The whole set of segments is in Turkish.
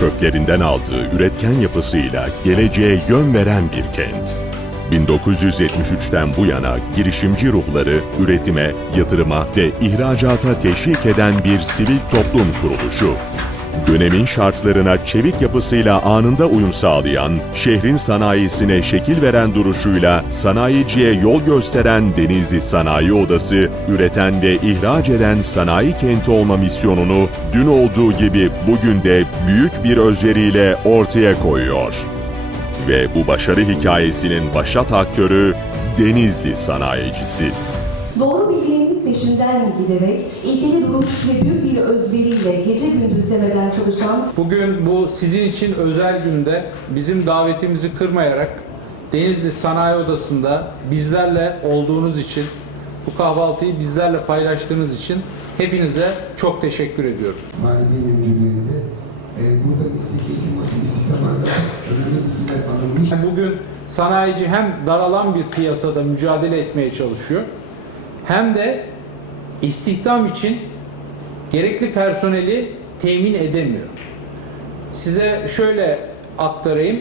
köklerinden aldığı üretken yapısıyla geleceğe yön veren bir kent. 1973'ten bu yana girişimci ruhları üretime, yatırıma ve ihracata teşvik eden bir sivil toplum kuruluşu. Dönemin şartlarına çevik yapısıyla anında uyum sağlayan, şehrin sanayisine şekil veren duruşuyla sanayiciye yol gösteren Denizli Sanayi Odası, üreten ve ihraç eden sanayi kenti olma misyonunu dün olduğu gibi bugün de büyük bir özveriyle ortaya koyuyor. Ve bu başarı hikayesinin başat aktörü Denizli sanayicisi. Doğru bilginin peşinden giderek ilkeli duruş ve büyük bir özveriyle gece gündüz demeden çalışan Bugün bu sizin için özel günde bizim davetimizi kırmayarak Denizli Sanayi Odası'nda bizlerle olduğunuz için, bu kahvaltıyı bizlerle paylaştığınız için hepinize çok teşekkür ediyorum. Maliyenin öncülüğünde e, burada mesleki eğitim nasıl istihdamlarda önemli bilgiler alınmış. Bugün sanayici hem daralan bir piyasada mücadele etmeye çalışıyor hem de istihdam için gerekli personeli temin edemiyor. Size şöyle aktarayım.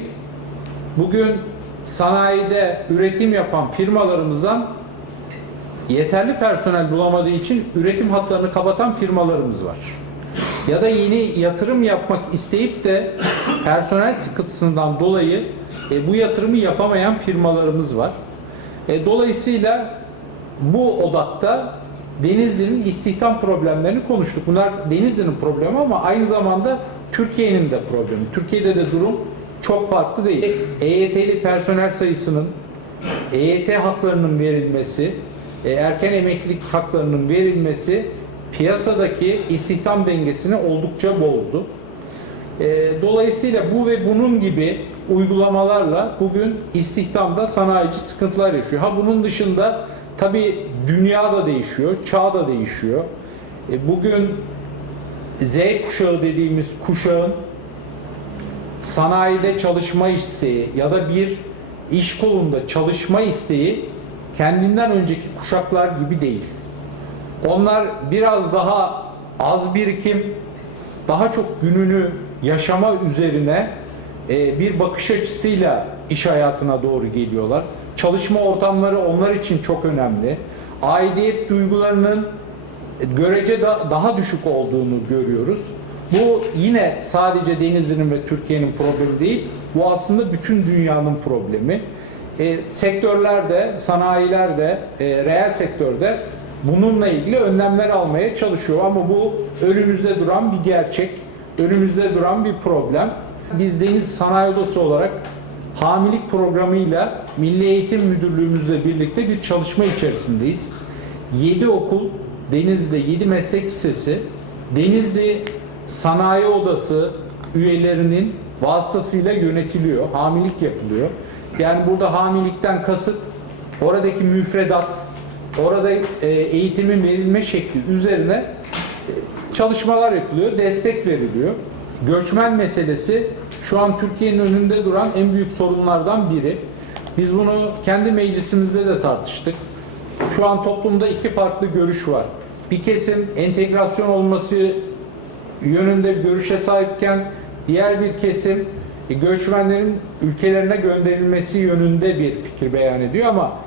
Bugün sanayide üretim yapan firmalarımızdan yeterli personel bulamadığı için üretim hatlarını kapatan firmalarımız var. Ya da yeni yatırım yapmak isteyip de personel sıkıntısından dolayı e, bu yatırımı yapamayan firmalarımız var. E, dolayısıyla bu odakta Denizli'nin istihdam problemlerini konuştuk. Bunlar Denizli'nin problemi ama aynı zamanda Türkiye'nin de problemi. Türkiye'de de durum çok farklı değil. EYT'li personel sayısının, EYT haklarının verilmesi, e, erken emeklilik haklarının verilmesi piyasadaki istihdam dengesini oldukça bozdu. E, Dolayısıyla bu ve bunun gibi uygulamalarla bugün istihdamda sanayici sıkıntılar yaşıyor. Ha bunun dışında tabii dünya da değişiyor, çağ da değişiyor. E, Bugün Z kuşağı dediğimiz kuşağın sanayide çalışma isteği ya da bir iş kolunda çalışma isteği kendinden önceki kuşaklar gibi değil. Onlar biraz daha az birikim, daha çok gününü yaşama üzerine e, bir bakış açısıyla iş hayatına doğru geliyorlar. Çalışma ortamları onlar için çok önemli. Aidiyet duygularının görece da- daha düşük olduğunu görüyoruz. Bu yine sadece Denizli'nin ve Türkiye'nin problemi değil. Bu aslında bütün dünyanın problemi. E, sektörlerde, sanayilerde, e, reel sektörde bununla ilgili önlemler almaya çalışıyor. Ama bu önümüzde duran bir gerçek, önümüzde duran bir problem. Biz Deniz Sanayi Odası olarak hamilik programıyla Milli Eğitim Müdürlüğümüzle birlikte bir çalışma içerisindeyiz. 7 okul, Denizli'de 7 meslek lisesi, Denizli Sanayi Odası üyelerinin vasıtasıyla yönetiliyor, hamilik yapılıyor. Yani burada hamilikten kasıt oradaki müfredat, orada e, eğitimin verilme şekli üzerine e, çalışmalar yapılıyor, destek veriliyor. Göçmen meselesi şu an Türkiye'nin önünde duran en büyük sorunlardan biri. Biz bunu kendi meclisimizde de tartıştık. Şu an toplumda iki farklı görüş var. Bir kesim entegrasyon olması yönünde görüşe sahipken diğer bir kesim e, göçmenlerin ülkelerine gönderilmesi yönünde bir fikir beyan ediyor ama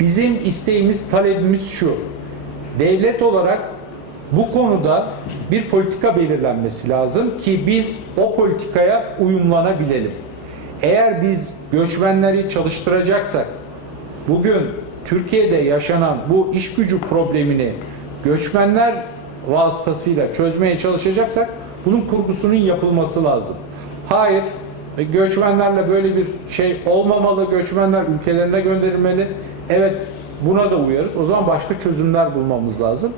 bizim isteğimiz, talebimiz şu. Devlet olarak bu konuda bir politika belirlenmesi lazım ki biz o politikaya uyumlanabilelim. Eğer biz göçmenleri çalıştıracaksak bugün Türkiye'de yaşanan bu iş gücü problemini göçmenler vasıtasıyla çözmeye çalışacaksak bunun kurgusunun yapılması lazım. Hayır, e, göçmenlerle böyle bir şey olmamalı. Göçmenler ülkelerine gönderilmeli. Evet, buna da uyarız. O zaman başka çözümler bulmamız lazım.